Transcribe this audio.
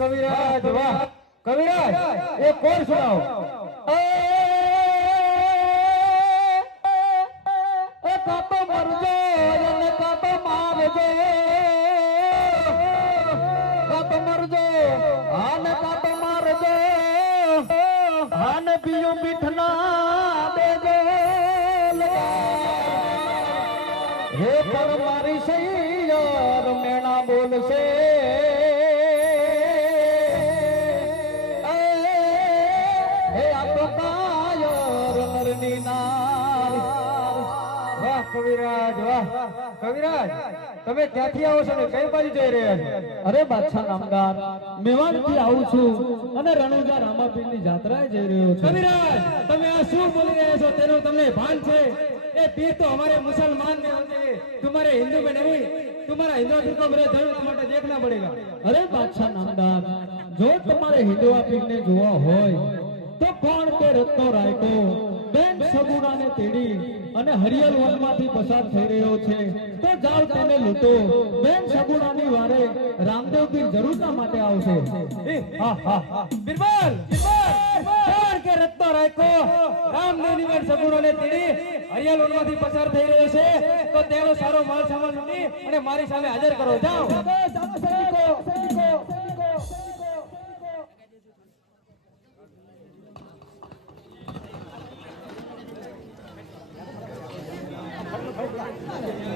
કવિરાજ વાહ. કવિરાજ એ કોણ સુણાવ કાપો મરજો એને કપ મારજો કપ મરજો હાન કપ મારજો હાન બીજું મીઠના દેજો હે પર મારી સૈયર મેણા બોલશે કવિરાજ વાહ કવિરાજ તમે ક્યાંથી આવો છો ને કઈ બાજુ જઈ રહ્યા છો અરે બાદશાહ નામદાર મેવાડ થી આવું છું અને રણુજા રામાપીર ની જાત્રાએ જઈ રહ્યો છું કવિરાજ તમે આ શું બોલી રહ્યા છો તેનું તમને ભાન છે એ પીર તો हमारे मुसलमान में होते हैं तुम्हारे हिंदू में नहीं तुम्हारा हिंदू पीर को मेरे धर्म टमाटर देखना पड़ेगा અરે બાદશાહ નામદાર જો તમારે હિન્દુઆ પીરને જોવા હોય તો કોણ તે રત્નો રાયકો બેન સગુણાને તેડી અને હરિયલ વનમાંથી પસાર થઈ રહ્યો છે તો જાવ તેને લૂંટો બેન સગુણાની વારે રામદેવજી જરૂર જરૂરના માટે આવશે હા હા હા બિરબલ બિરબલ કે રત્ન રાયકો રામદેવની બેન સગુણાને તેડી હરિયલ વનમાંથી પસાર થઈ રહ્યો છે તો તેનો સારો માલ સામાન લૂંટી અને મારી સામે હાજર કરો જાઓ なるほど。